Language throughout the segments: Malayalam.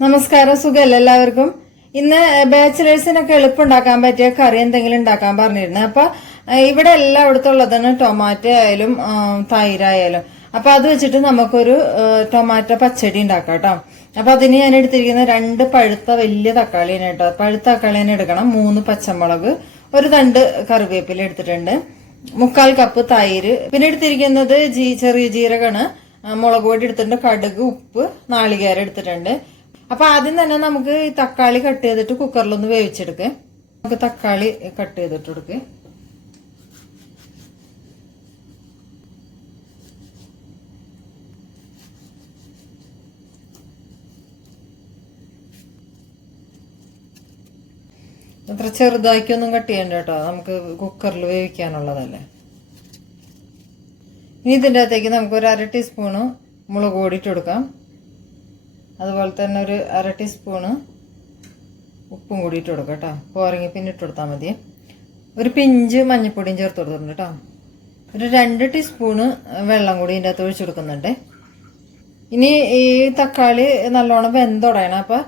നമസ്കാരം സുഖമല്ല എല്ലാവർക്കും? ഇന്ന് ബാച്ചിലേഴ്സിനൊക്കെ എളുപ്പമുണ്ടാക്കാൻ പറ്റിയ കറി എന്തെങ്കിലും ഉണ്ടാക്കാൻ പറഞ്ഞിരുന്നു. അപ്പൊ ഇവിടെ എല്ലായിടത്തും ഉള്ളതാണ് ടൊമാറ്റോ ആയാലും തൈരായാലും അപ്പൊ അത് വെച്ചിട്ട് നമുക്കൊരു ടൊമാറ്റോ പച്ചടി ഉണ്ടാക്കാം കേട്ടോ. അപ്പൊ അതിന് ഞാൻ എടുത്തിരിക്കുന്ന രണ്ട് പഴുത്ത വലിയ തക്കാളിയാണ് കേട്ടോ. പഴുത്ത തക്കാളിയാണ് എടുക്കണം. മൂന്ന് പച്ചമുളക് ഒരു തണ്ട് കറിവേപ്പില എടുത്തിട്ടുണ്ട്. മുക്കാൽ കപ്പ് തൈര്. പിന്നെ എടുത്തിരിക്കുന്നത് ജീ ചെറിയ ജീരകമാണ്. ആ, മുളക് പൊടി എടുത്തിട്ടുണ്ട്. കടുക് ഉപ്പ് നാളികേരം എടുത്തിട്ടുണ്ട്. അപ്പൊ ആദ്യം തന്നെ നമുക്ക് ഈ തക്കാളി കട്ട് ചെയ്തിട്ട് കുക്കറിലൊന്ന് വേവിച്ചെടുക്ക്. നമുക്ക് തക്കാളി കട്ട് ചെയ്തിട്ട് എടുക്ക്. അത്ര ചെറുതാക്കിയൊന്നും കട്ട് ചെയ്യണ്ട കേട്ടോ. നമുക്ക് കുക്കറിൽ വേവിക്കാനുള്ളതല്ലേ. ഇനി ഇതിന്റെ അകത്തേക്ക് നമുക്ക് ഒരു അര ടീസ്പൂണ് മുളക് പൊടി ഇട്ട് കൊടുക്കാം. അതുപോലെ തന്നെ ഒരു അര ടീസ്പൂണ് ഉപ്പും കൂടി ഇട്ട് കൊടുക്കാം കേട്ടോ. പോരങ്ങി പിന്നെ ഇട്ട് കൊടുത്താൽ മതി. ഒരു പിഞ്ച് മഞ്ഞൾപ്പൊടിയും ചേർത്ത് കൊടുത്തിട്ടുണ്ട് കേട്ടോ. ഒരു രണ്ട് ടീസ്പൂണ് വെള്ളം കൂടി ഇതിന്റെ അകത്ത് ഒഴിച്ചു കൊടുക്കുന്നുണ്ട്. ഇനി ഈ തക്കാളി നല്ലോണം വെന്തുടയണം അപ്പോൾ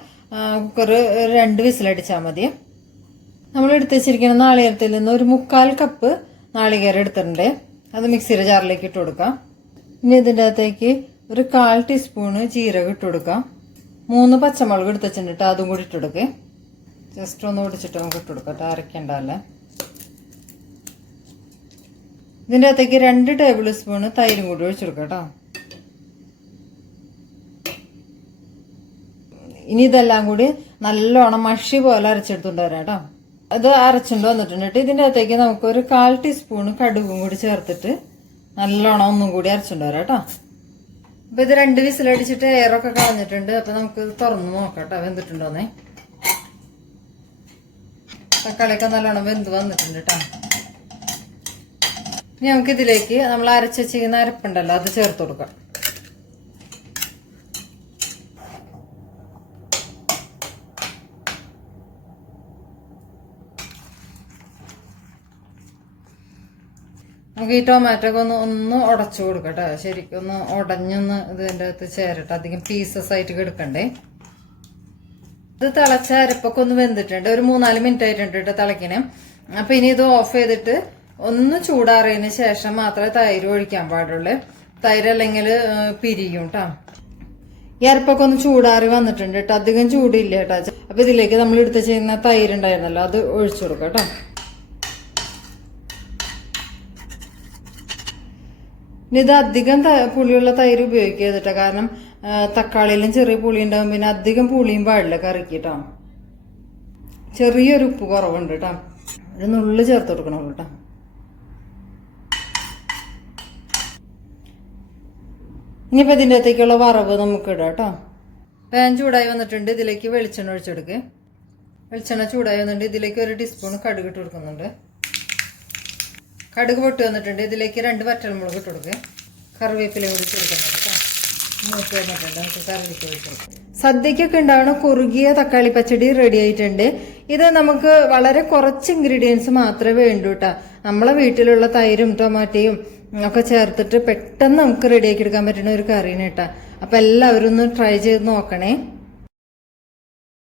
കുക്കർ രണ്ട് വിസിലടിച്ചാൽ മതി. നമ്മൾ എടുത്ത് വെച്ചിരിക്കുന്ന നാളികേരത്തിൽ നിന്ന് ഒരു മുക്കാൽ കപ്പ് നാളികേരം എടുത്തിട്ടുണ്ട്. അത് മിക്സിയുടെ ജാറിലേക്ക് ഇട്ട് കൊടുക്കാം. ഇനി ഇതിന്റെ അകത്തേക്ക് ഒരു കാൽ ടീസ്പൂണ് ജീരകം ഇട്ട് കൊടുക്കാം. മൂന്ന് പച്ചമുളക് എടുത്ത് കേട്ടോ. അതും കൂടി ഇട്ടെടുക്ക് ജസ്റ്റ് ഒന്ന് ഒടിച്ചിട്ട് നമുക്ക് ഇട്ട് കൊടുക്കാം ട്ടോ. അരക്കണ്ടല്ലേ ഇതിന്റെ അകത്തേക്ക് രണ്ട് ടേബിൾ സ്പൂണ് തൈരും കൂടി ഒഴിച്ചെടുക്കാം കേട്ടോ. ഇനി ഇതെല്ലാം കൂടി നല്ലോണം മഷി പോലെ അരച്ചെടുത്തുകൊണ്ട് വരാം കേട്ടോ. അത് അരച്ചുകൊണ്ട് വന്നിട്ടുണ്ട് കേട്ടോ. ഇതിന്റെ അകത്തേക്ക് നമുക്ക് ഒരു കാൽ ടീസ്പൂൺ കടുകും കൂടി ചേർത്തിട്ട് നല്ലോണം ഒന്നും കൂടി അരച്ചുകൊണ്ട് വരാം കേട്ടോ. അപ്പൊ ഇത് രണ്ട് വിസിലടിച്ചിട്ട് എയറൊക്കെ കളഞ്ഞിട്ടുണ്ട്. അപ്പൊ നമുക്ക് തുറന്ന് നോക്കാം കേട്ടോ വെന്തിട്ടുണ്ടോന്നേ? തക്കാളിയൊക്കെ നല്ലോണം വെന്ത് വന്നിട്ടുണ്ട് കേട്ടോ ഇനി നമുക്കിതിലേക്ക് നമ്മൾ അരച്ച് വെച്ചിരിക്കുന്ന അരപ്പുണ്ടല്ലോ അത് ചേർത്ത് കൊടുക്കാം. നമുക്ക് ഈ ടൊമാറ്റോ ഒക്കെ ഒന്ന് ഒന്ന് ഉടച്ചു കൊടുക്കട്ടെ. ശരിക്കും ഒന്ന് ഉടഞ്ഞൊന്ന് ഇതിന്റെ അകത്ത് ചേരട്ടെ. അധികം പീസസ് ആയിട്ട് എടുക്കണ്ടേ ഇത് തിളച്ച അരപ്പൊക്കെ ഒന്ന് വെന്തിട്ടുണ്ട്. ഒരു മൂന്നാൽ മിനിറ്റ് ആയിട്ടുണ്ട് കേട്ടോ തിളക്കിനെ അപ്പൊ ഇനി ഇത് ഓഫ് ചെയ്തിട്ട് ഒന്ന് ചൂടാറിയതിന് ശേഷം മാത്രമേ തൈര് ഒഴിക്കാൻ പാടുള്ളൂ. തൈര് അല്ലെങ്കിൽ പിരിയും കേട്ടോ ഈ അരപ്പൊക്കെ ഒന്ന് ചൂടാറി വന്നിട്ടുണ്ട് കേട്ടോ. അധികം ചൂടില്ല കേട്ടോ. അപ്പൊ ഇതിലേക്ക് നമ്മൾ എടുത്ത് ചെയ്യുന്ന തൈര് ഉണ്ടായിരുന്നല്ലോ അത് ഒഴിച്ചു കൊടുക്കാം കേട്ടോ ഇനി ഇത് അധികം പുളിയുള്ള തൈര് ഉപയോഗിക്കുക കാരണം തക്കാളിയിലും ചെറിയ പുളി ഉണ്ടാവും പിന്നെ അധികം പുളിയും പാടില്ല കറിക്ക് ചെറിയൊരു ഉപ്പ് കുറവുണ്ട് കേട്ടോ ഒരു നുള്ളു ചേർത്ത് കൊടുക്കണം കേട്ടോ ഇനിയിപ്പോൾ ഇതിന്റെ അകത്തേക്കുള്ള വറവ് നമുക്ക് ഇടാം കേട്ടോ പാൻ ചൂടായി വന്നിട്ടുണ്ട്. ഇതിലേക്ക് വെളിച്ചെണ്ണ ഒഴിച്ചെടുക്കുക വെളിച്ചെണ്ണ ചൂടായി വന്നിട്ടുണ്ട്. ഇതിലേക്ക് ഒരു ടീസ്പൂൺ കടുക് ഇട്ട് കൊടുക്കുന്നുണ്ട്. കടുക് പൊട്ടി വന്നിട്ടുണ്ട്. ഇതിലേക്ക് രണ്ട് വറ്റൽമുളക് ഇട്ട് കൊടുക്കുക കറിവേപ്പില കൂടി ഇട്ട് കേട്ടോ. മൂത്ത് വന്നിട്ടുണ്ട്. നമുക്ക് ഇട്ട് കൊടുക്കാം. സദ്യക്കൊക്കെ ഉണ്ടാവുന്ന കുറുകിയ തക്കാളി പച്ചടി റെഡി ആയിട്ടുണ്ട്. ഇത് നമുക്ക് വളരെ കുറച്ച് ഇൻഗ്രീഡിയൻസ് മാത്രമേ വേണ്ടൂ കേട്ടോ. നമ്മളെ വീട്ടിലുള്ള തൈരും ടൊമാറ്റോയും ഒക്കെ ചേർത്തിട്ട് പെട്ടെന്ന് നമുക്ക് റെഡിയാക്കി എടുക്കാൻ പറ്റുന്ന ഒരു കറിയാണ് കേട്ടോ. അപ്പം എല്ലാവരും ഒന്ന് ട്രൈ ചെയ്ത് നോക്കണേ.